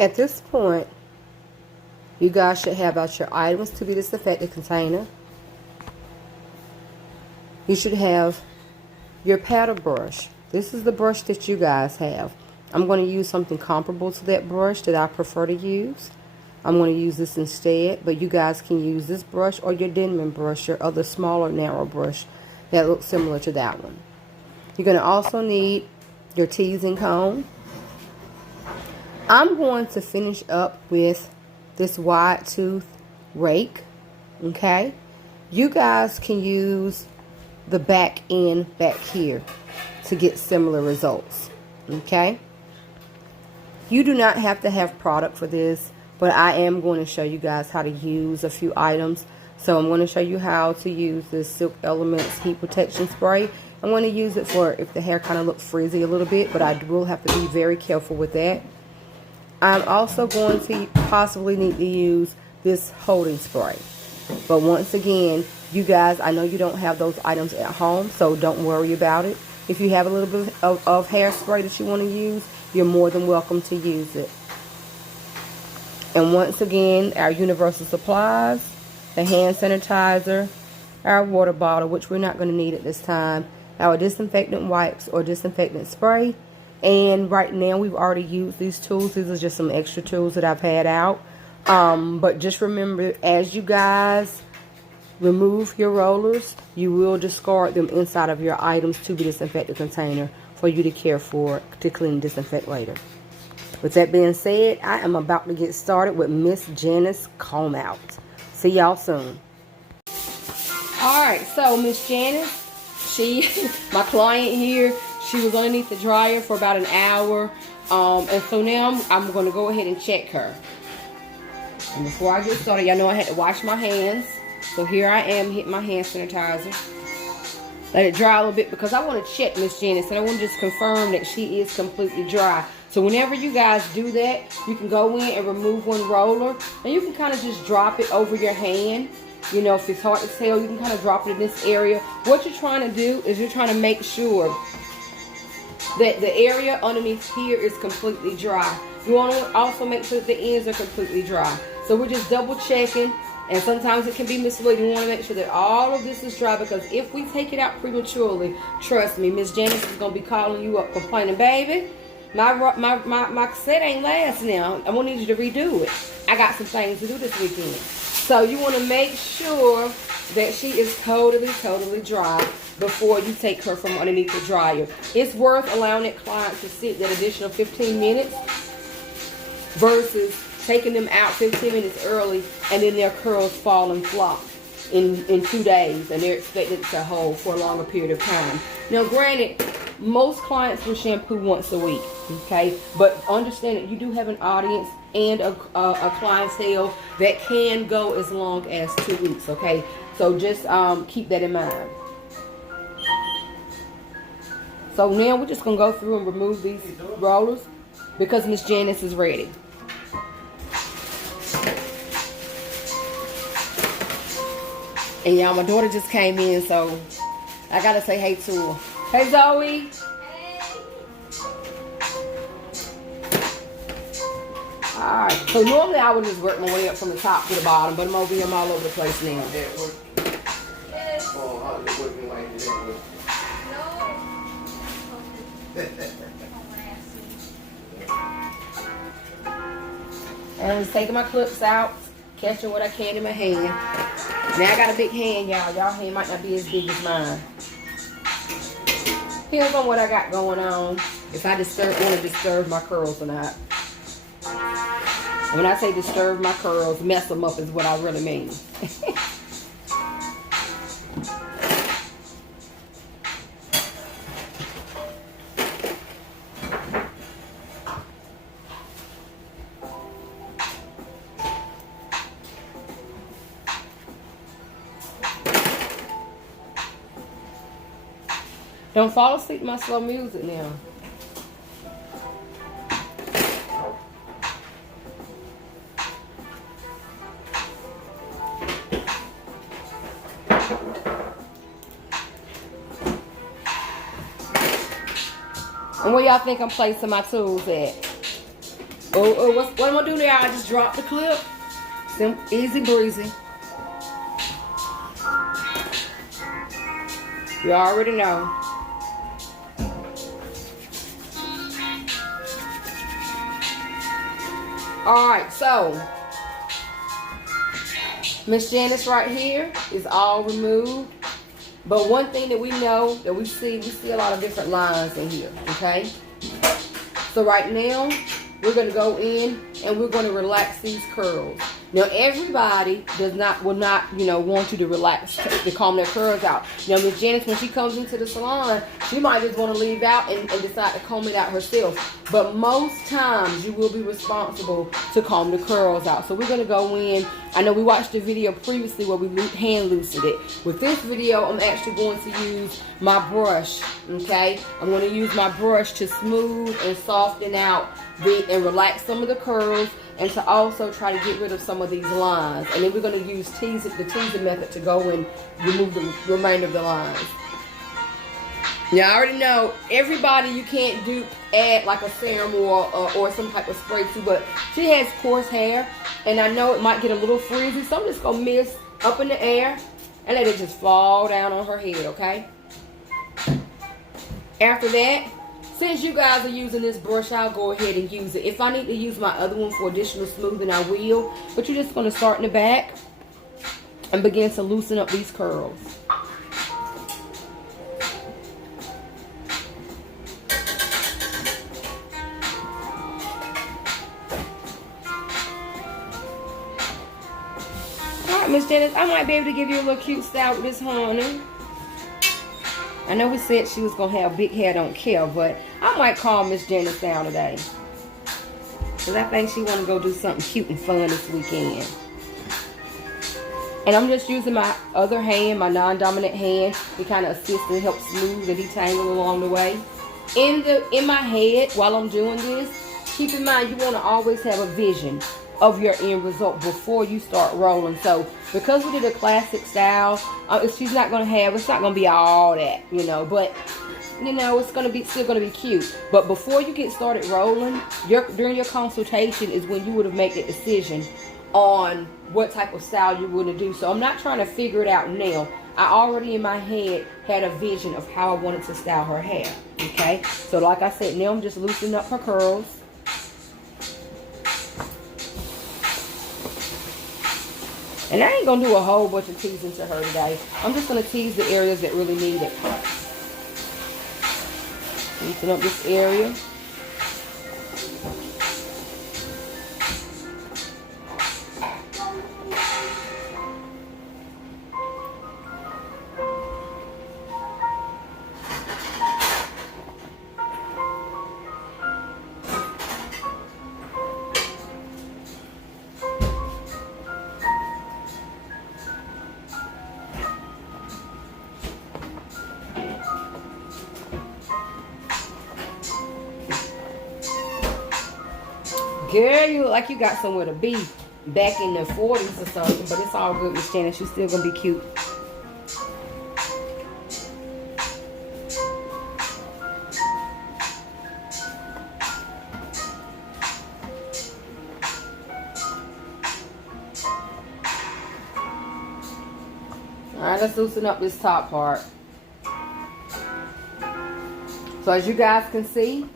At this point, you guys should have out your items to be disinfected container. You should have your paddle brush. This is the brush that you guys have. I'm going to use something comparable to that brush that I prefer to use. I'm going to use this instead, but you guys can use this brush or your Denman brush, your other smaller narrow brush that looks similar to that one. You're going to also need your teasing comb. I'm going to finish up with this wide tooth rake, okay? You guys can use the back end back here to get similar results, okay? You do not have to have product for this, but I am going to show you guys how to use a few items. So I'm going to show you how to use this Silk Elements Heat Protection Spray. I'm going to use it for if the hair kind of looks frizzy a little bit, but I will have to be very careful with that. I'm also going to possibly need to use this holding spray. But once again, you guys, I know you don't have those items at home, so don't worry about it. If you have a little bit of hairspray that you want to use, you're more than welcome to use it. And once again, our universal supplies, the hand sanitizer, our water bottle, which we're not going to need at this time, our disinfectant wipes or disinfectant spray. And right now, we've already used these tools. These are just some extra tools that I've had out. But just remember, as you guys remove your rollers, you will discard them inside of your items to be disinfected container for you to care for, to clean and disinfect later. With that being said, I am about to get started with Miss Janice comb out. See y'all soon. Alright, so Miss Janice, my client here, she was underneath the dryer for about an hour. And so now I'm going to go ahead and check her. And before I get started, y'all know I had to wash my hands. So here I am, hitting my hand sanitizer. Let it dry a little bit because I want to check Miss Janice and I want to just confirm that she is completely dry. So whenever you guys do that, you can go in and remove one roller and you can kind of just drop it over your hand. You know, if it's hard to tell, you can kind of drop it in this area. What you're trying to do is you're trying to make sure that the area underneath here is completely dry. You want to also make sure that the ends are completely dry. So we're just double checking. And sometimes it can be misleading. You want to make sure that all of this is dry because if we take it out prematurely, trust me, Miss Janice is going to be calling you up complaining, baby, my set ain't last now. I'm going to need you to redo it. I got some things to do this weekend. So you want to make sure that she is totally dry before you take her from underneath the dryer. It's worth allowing that client to sit that additional 15 minutes versus taking them out 15 minutes early and then their curls fall and flop in 2 days and they're expected to hold for a longer period of time. Now granted, most clients will shampoo once a week, okay? But understand that you do have an audience and a clientele that can go as long as 2 weeks, okay? So just keep that in mind. So now we're just going to go through and remove these rollers because Miss Janice is ready. And y'all, my daughter just came in, so I gotta say hey to her. Hey, Zoe. Hey. Alright, so normally I would just work my way up from the top to the bottom, but I'm over here, I'm all over the place now. And I'm just taking my clips out, catching what I can in my hand. Now I got a big hand, y'all. Y'all hand might not be as big as mine. Depends on what I got going on. If I want to disturb my curls or not. When I say disturb my curls, mess them up is what I really mean. Don't fall asleep to my slow music now. And where y'all think I'm placing my tools at? Oh, what am I doing there? I just dropped the clip. Easy breezy. You already know. Alright, so Miss Janice right here is all removed. But one thing that we know, that we see a lot of different lines in here, okay? So right now, we're going to go in and we're going to relax these curls. Now, everybody will not, want you to relax, to comb their curls out. Now, Miss Janice, when she comes into the salon, she might just want to leave out and decide to comb it out herself. But most times, you will be responsible to comb the curls out. So we're going to go in. I know we watched the video previously where we hand loosened it. With this video, I'm actually going to use my brush, okay? I'm going to use my brush to smooth and soften out and relax some of the curls, and to also try to get rid of some of these lines. And then we're going to use the teasing method to go and remove the remainder of the lines. Now, I already know everybody you can't add like a serum or some type of spray to, but she has coarse hair, and I know it might get a little frizzy, so I'm just going to mist up in the air and let it just fall down on her head, okay? After that, since you guys are using this brush, I'll go ahead and use it. If I need to use my other one for additional smoothing, I will. But you're just going to start in the back and begin to loosen up these curls. Alright, Miss Janice, I might be able to give you a little cute style with this, honey. I know we said she was going to have big hair, don't care, but I might calm Miss Janice down today. Because I think she want to go do something cute and fun this weekend. And I'm just using my other hand, my non-dominant hand, to kind of assist and help smooth the detangle along the way. In my head, while I'm doing this, keep in mind you want to always have a vision of your end result before you start rolling. So because we did a classic style, it's not going to be all that, but it's going to be still going to be cute. But before you get started rolling, during your consultation is when you would have made the decision on what type of style you want to do. So I'm not trying to figure it out now. I already in my head had a vision of how I wanted to style her hair. Okay, so like I said, now I'm just loosening up her curls. And I ain't going to do a whole bunch of teasing to her today. I'm just going to tease the areas that really need it. Loosen up this area. Girl, you look like you got somewhere to be back in the 40s or something, but it's all good, Miss Janice. You're still going to be cute. Alright, let's loosen up this top part. So as you guys can see,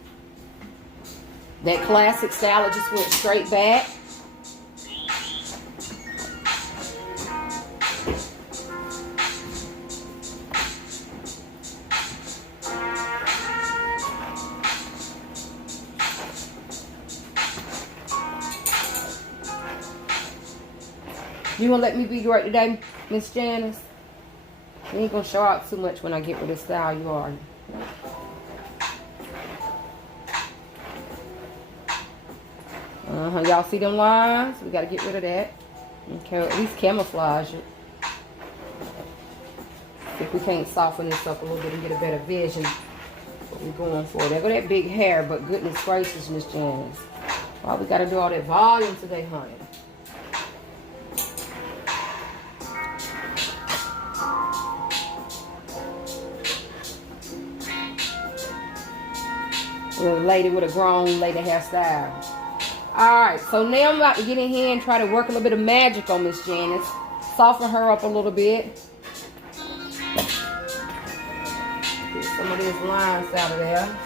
that classic style, it just went straight back. You gonna let me be great today, Miss Janice? You ain't gonna show out too much when I get with this style, you are. Y'all see them lines? We got to get rid of that. Okay, at least camouflage it. If we can't soften this up a little bit and get a better vision, what we're going for. There go that big hair, but goodness gracious, Miss Janice. Why we got to do all that volume today, honey? A lady with a grown lady hairstyle. Alright, so now I'm about to get in here and try to work a little bit of magic on Miss Janice. Soften her up a little bit. Get some of these lines out of there.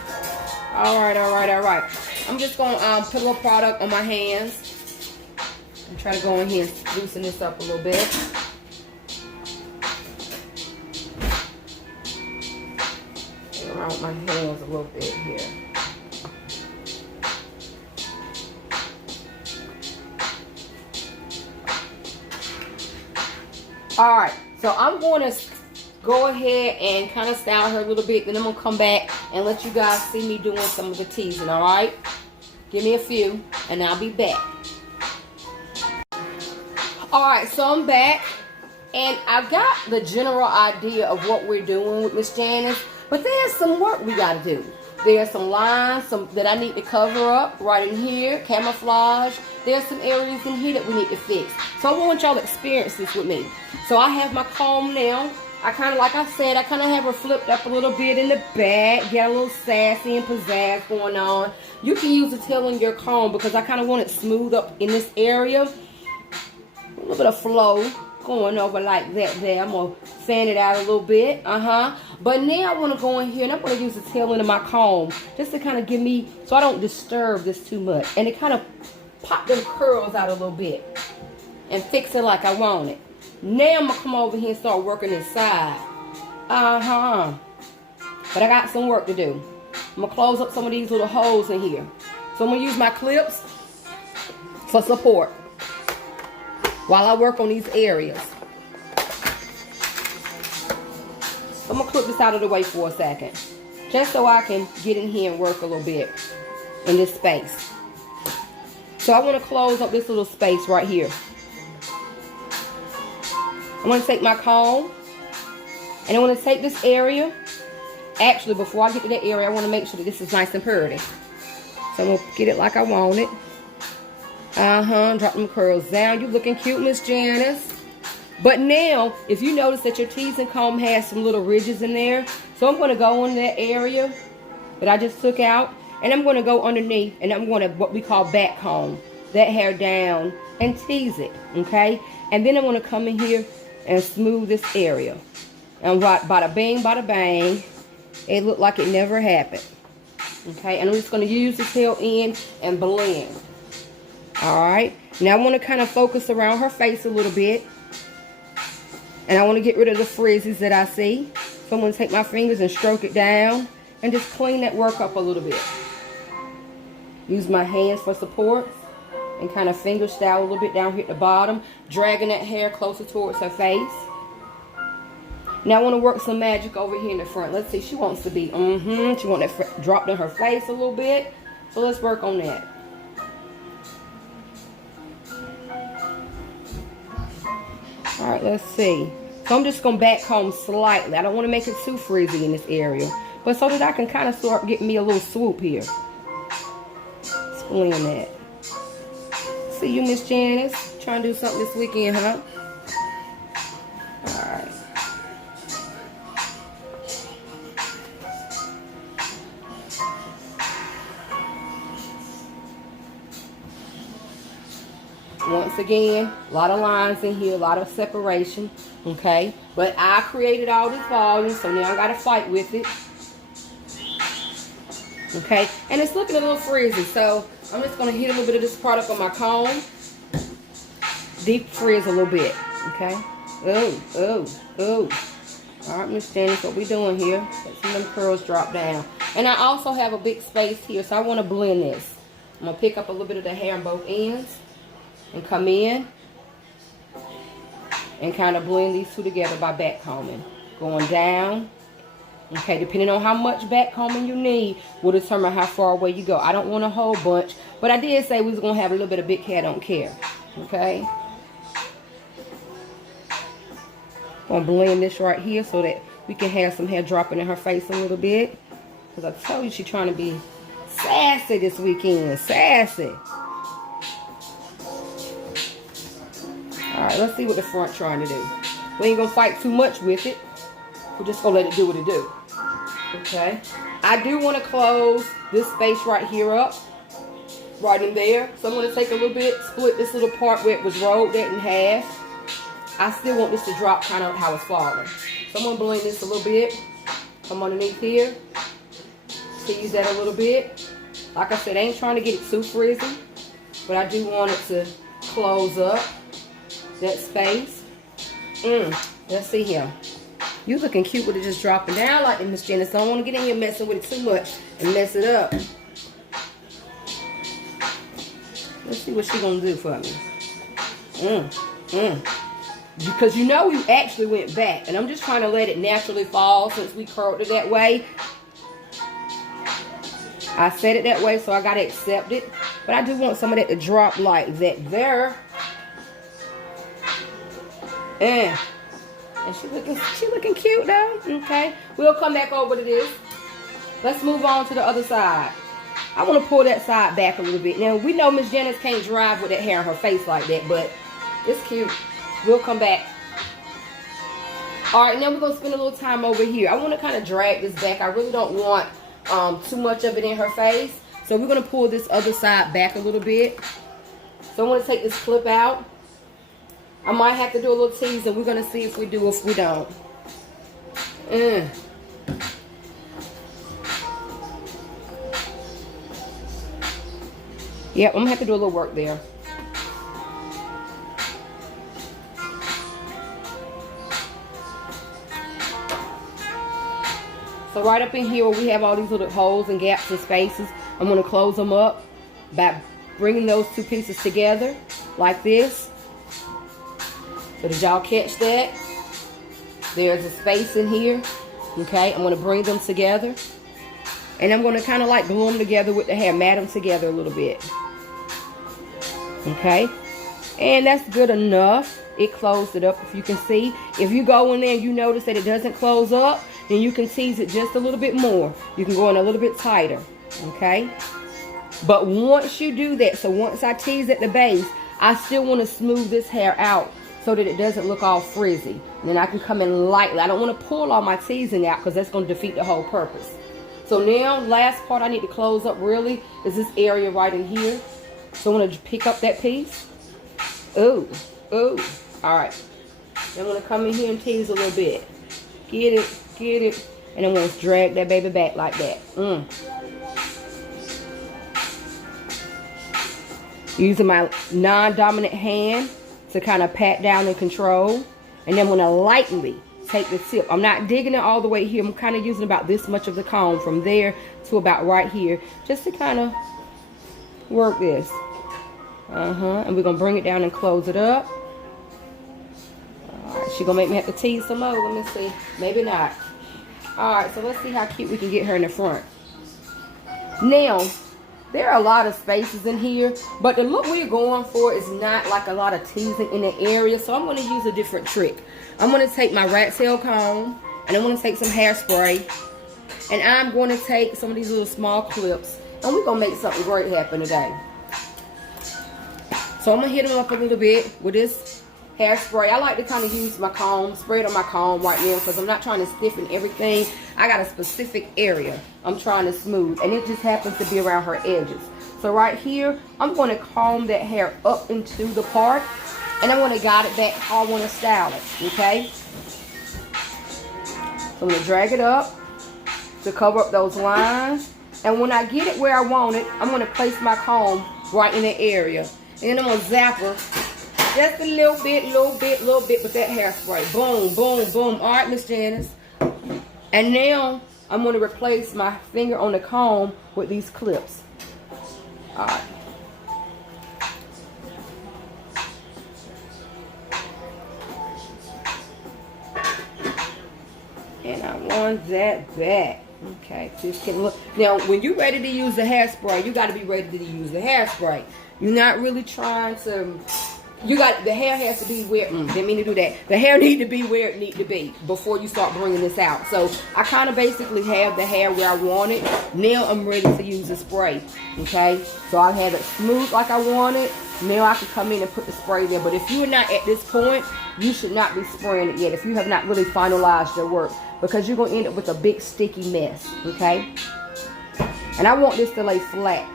Alright. I'm just going to put a little product on my hands. And try to go in here and loosen this up a little bit. Around my hands a little bit here. Alright, so I'm going to go ahead and kind of style her a little bit. Then I'm going to come back and let you guys see me doing some of the teasing, alright? Give me a few, and I'll be back. Alright, so I'm back. And I've got the general idea of what we're doing with Miss Janice. But there's some work we got to do. There's some lines that I need to cover up right in here. Camouflage. There's some areas in here that we need to fix. So I want y'all to experience this with me. So I have my comb now. I kind of, like I said, I kind of have her flipped up a little bit in the back. Get a little sassy and pizzazz going on. You can use the tail in your comb because I kind of want it smooth up in this area. A little bit of flow going over like that there. I'm going to fan it out a little bit. But now I want to go in here and I'm going to use the tail end of my comb just to kind of give me, so I don't disturb this too much. And it kind of pop them curls out a little bit and fix it like I want it. Now I'm going to come over here and start working this side. But I got some work to do. I'm going to close up some of these little holes in here. So I'm going to use my clips for support while I work on these areas. I'm going to clip this out of the way for a second. Just so I can get in here and work a little bit in this space. So I want to close up this little space right here. I'm going to take my comb. And I want to take this area. Actually, before I get to that area, I want to make sure that this is nice and pretty. So I'm going to get it like I want it. Drop them curls down. You looking cute, Miss Janice. But now, if you notice that your teasing comb has some little ridges in there, so I'm going to go in that area that I just took out, and I'm going to go underneath, and I'm going to, what we call back comb, that hair down, and tease it, okay? And then I'm going to come in here and smooth this area. And bada bing, bada bang, it looked like it never happened, okay? And I'm just going to use the tail end and blend. Alright, now I want to kind of focus around her face a little bit. And I want to get rid of the frizzes that I see. So I'm going to take my fingers and stroke it down. And just clean that work up a little bit. Use my hands for support. And kind of finger style a little bit down here at the bottom. Dragging that hair closer towards her face. Now I want to work some magic over here in the front. Let's see, she wants to be, she wants that dropped in her face a little bit. So let's work on that. Alright, let's see. So I'm just going to back comb slightly. I don't want to make it too frizzy in this area. But so that I can kind of start getting me a little swoop here. Let's blend that. See you, Miss Janice. Trying to do something this weekend, huh? Alright. Once again, a lot of lines in here, a lot of separation, okay? But I created all this volume, so now I got to fight with it, okay? And it's looking a little frizzy, so I'm just going to hit a little bit of this product on my comb. Deep frizz a little bit, okay? All right, Miss Janice, what we doing here? Let some of them curls drop down. And I also have a big space here, so I want to blend this. I'm going to pick up a little bit of the hair on both ends. And come in and kind of blend these two together by back combing. Going down. Okay, depending on how much back combing you need will determine how far away you go. I don't want a whole bunch, but I did say we was going to have a little bit of big hair, don't care. Okay. Going to blend this right here so that we can have some hair dropping in her face a little bit. Because I told you she's trying to be sassy this weekend. Sassy. Alright, let's see what the front trying to do. We ain't going to fight too much with it. We're just going to let it do what it do. Okay. I do want to close this space right here up. right in there. So I'm going to take a little bit, split this little part where it was rolled that in half. I still want this to drop kind of how it's falling. So I'm going to blend this a little bit. Come underneath here. Tease that a little bit. Like I said, I ain't trying to get it too frizzy, but I do want it to close up that space. Let's see here. You looking cute with it just dropping down like that, Miss Janice. Don't want to get in here messing with it too much and mess it up. Let's see what she's going to do for me. Because you know you actually went back. And I'm just trying to let it naturally fall since we curled it that way. I said it that way, so I got to accept it. But I do want some of that to drop like that there. And she looking cute though. Okay. We'll come back over to this. Let's move on to the other side. I want to pull that side back a little bit. Now, we know Miss Janice can't drive with that hair on her face like that, but it's cute. We'll come back. All right, now we're going to spend a little time over here. I want to kind of drag this back. I really don't want too much of it in her face. So we're going to pull this other side back a little bit. So I want to take this clip out. I might have to do a little tease, and we're going to see if we do or if we don't. Yep, I'm going to have to do a little work there. So right up in here where we have all these little holes and gaps and spaces, I'm going to close them up by bringing those two pieces together like this. So did y'all catch that? There's a space in here. Okay, I'm going to bring them together. And I'm going to kind of like glue them together with the hair, mat them together a little bit. Okay, and that's good enough. It closed it up, if you can see. If you go in there and you notice that it doesn't close up, then you can tease it just a little bit more. You can go in a little bit tighter, okay? But once you do that, so once I tease at the base, I still want to smooth this hair out so that it doesn't look all frizzy. And then I can come in lightly. I don't want to pull all my teasing out because that's going to defeat the whole purpose. So now, last part I need to close up really is this area right in here. So I'm going to pick up that piece. Ooh. All right. Then I'm going to come in here and tease a little bit. Get it. And I'm going to drag that baby back like that. Using my non-dominant hand to kind of pat down and control. And then I'm going to lightly take the tip. I'm not digging it all the way here. I'm kind of using about this much of the comb from there to about right here. Just to kind of work this. And we're going to bring it down and close it up. Alright, she's going to make me have to tease some more. Let me see. Maybe not. Alright, so let's see how cute we can get her in the front. Now, there are a lot of spaces in here, but the look we're going for is not like a lot of teasing in the area, so I'm going to use a different trick. I'm going to take my rat tail comb, and I'm going to take some hairspray, and I'm going to take some of these little small clips, and we're going to make something great happen today. So I'm going to hit them up a little bit with this hairspray. I like to kind of use my comb, spray it on my comb right now because I'm not trying to stiffen everything. I got a specific area I'm trying to smooth, and it just happens to be around her edges. So right here, I'm going to comb that hair up into the part, and I'm going to guide it back how I want to style it, okay? So I'm going to drag it up to cover up those lines, and when I get it where I want it, I'm going to place my comb right in that area. And then I'm going to zap her just a little bit with that hairspray. Boom, boom, boom. All right, Miss Janice. And now I'm going to replace my finger on the comb with these clips. All right. And I want that back. Okay, just can look. Now, when you're ready to use the hairspray, you got to be ready to use the hairspray. You're not really trying to. The hair has to be where. Didn't mean to do that. The hair need to be where it need to be before you start bringing this out. So I kind of basically have the hair where I want it. Now I'm ready to use the spray. Okay, so I have it smooth like I want it. Now I can come in and put the spray there. But if you're not at this point, you should not be spraying it yet. If you have not really finalized your work, because you're gonna end up with a big sticky mess. Okay, and I want this to lay flat.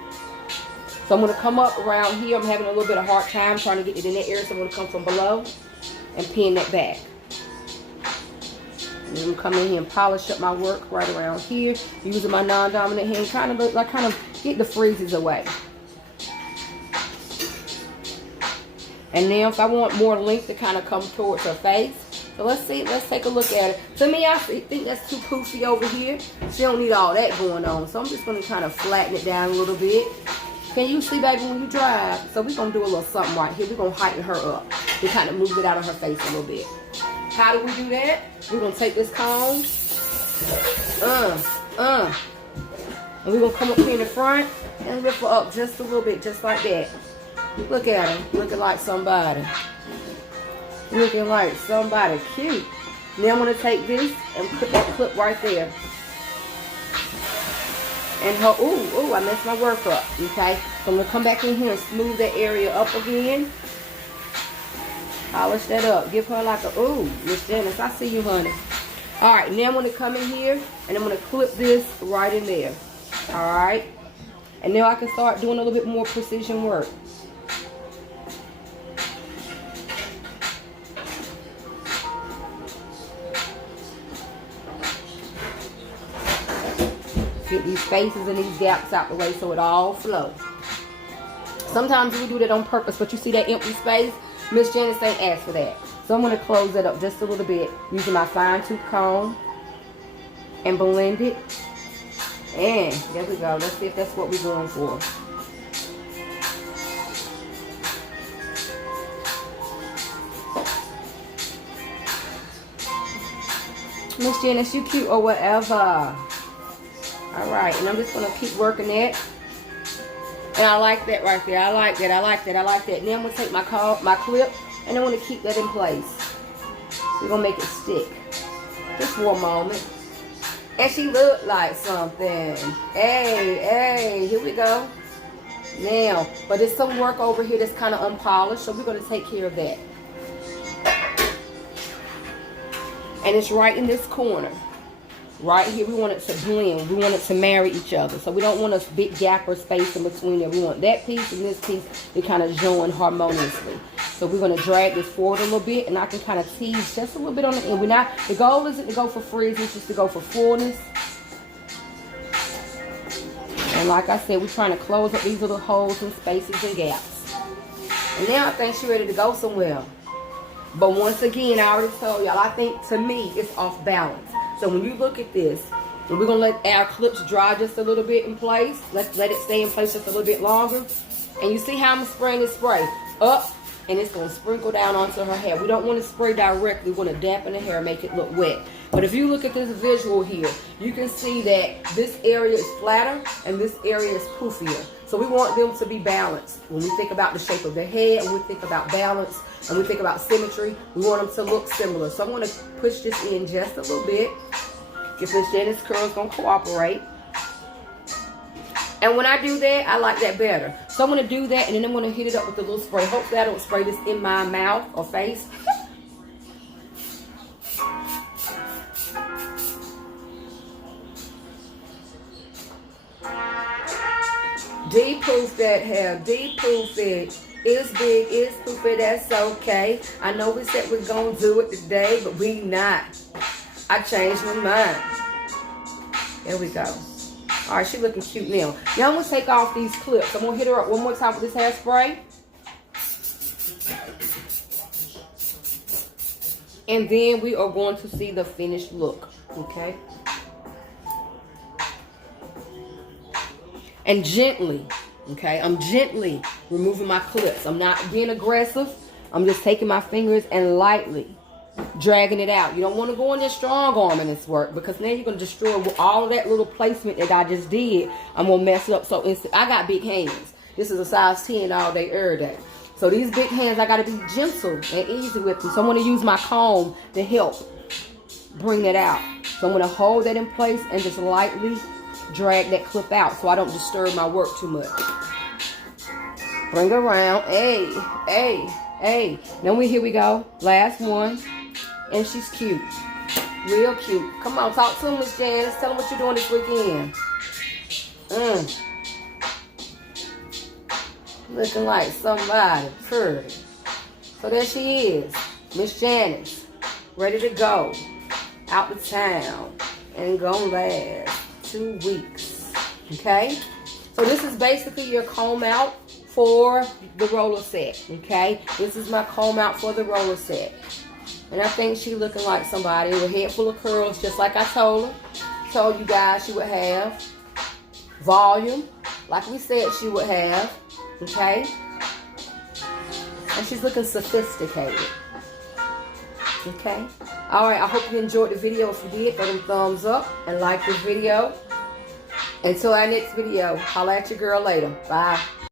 So I'm going to come up around here. I'm having a little bit of hard time trying to get it in that area. So I'm going to come from below and pin that back. And then I'm come in here and polish up my work right around here. Using my non-dominant hand. Kind of get the freezes away. And now if I want more length to kind of come towards her face. So let's see, let's take a look at it. To me, I think that's too poofy over here. She don't need all that going on. So I'm just going to kind of flatten it down a little bit. Can you see, baby, when you drive? So we're going to do a little something right here. We're going to heighten her up. We kind of move it out of her face a little bit. How do we do that? We're going to take this comb. And we're going to come up here in the front and lift her up just a little bit, just like that. Look at her, looking like somebody. Looking like somebody cute. Now I'm going to take this and put that clip right there. And her, ooh, I messed my work up, okay? So I'm going to come back in here and smooth that area up again. Polish that up. Give her like a, ooh, Miss Janice, I see you, honey. All right, now I'm going to come in here and I'm going to clip this right in there. All right? And now I can start doing a little bit more precision work. Get these spaces and these gaps out the way so it all flows. Sometimes we do that on purpose, but you see that empty space? Miss Janice ain't asked for that. So I'm going to close that up just a little bit using my fine tooth comb and blend it. And there we go. Let's see if that's what we're going for. Miss Janice, you cute or whatever. Alright, and I'm just going to keep working that. And I like that right there. I like that, I like that, I like that. Now I'm going to take my clip and I'm going to keep that in place. We're going to make it stick. Just for a moment. And she looked like something. Hey, here we go. Now, but there's some work over here that's kind of unpolished, so we're going to take care of that. And it's right in this corner. Right here, we want it to blend. We want it to marry each other. So we don't want a big gap or space in between there. We want that piece and this piece to kind of join harmoniously. So we're going to drag this forward a little bit, and I can kind of tease just a little bit on the end. The goal isn't to go for frizz, it's just to go for fullness. And like I said, we're trying to close up these little holes and spaces and gaps. And now I think she's ready to go somewhere. But once again, I already told y'all, I think to me it's off balance. So when you look at this, and we're going to let our clips dry just a little bit in place. Let's let it stay in place just a little bit longer. And you see how I'm spraying this spray up, and it's going to sprinkle down onto her hair. We don't want to spray directly. We want to dampen the hair and make it look wet. But if you look at this visual here, you can see that this area is flatter and this area is poofier. So we want them to be balanced. When we think about the shape of their head, and we think about balance, and we think about symmetry, we want them to look similar. So I'm going to push this in just a little bit. If Miss Janice's curl is going to cooperate. And when I do that, I like that better. So I'm going to do that, and then I'm going to hit it up with a little spray. Hopefully I don't spray this in my mouth or face. De-poof that hair. De-poof it. It's big, it's poofy, that's okay. I know we said we're going to do it today, but we not. I changed my mind. There we go. All right, she looking cute now. Now I'm going to take off these clips. I'm going to hit her up one more time with this hairspray. And then we are going to see the finished look. Okay? And gently, okay, I'm gently removing my clips. I'm not being aggressive. I'm just taking my fingers and lightly dragging it out. You don't want to go in there strong arming this work, because now you're going to destroy all of that little placement that I just did. I'm going to mess it up. So I got big hands. This is a size 10 all day, every day. So these big hands, I got to be gentle and easy with them. So I'm going to use my comb to help bring it out. So I'm going to hold that in place and just lightly drag that clip out so I don't disturb my work too much. Bring it around. Hey, hey, hey. Then here we go. Last one. And she's cute. Real cute. Come on, talk to him, Miss Janice. Tell them what you're doing this weekend. Looking like somebody pretty. So there she is, Miss Janice, ready to go out to town and gonna last 2 weeks. Okay? So this is basically your comb out for the roller set. Okay? This is my comb out for the roller set. And I think she looking like somebody with a head full of curls, just like I told you guys she would have. Volume, like we said she would have. Okay? And she's looking sophisticated. Okay? Alright, I hope you enjoyed the video. If you did, throw them thumbs up and like this video. Until our next video, holla at your girl later. Bye.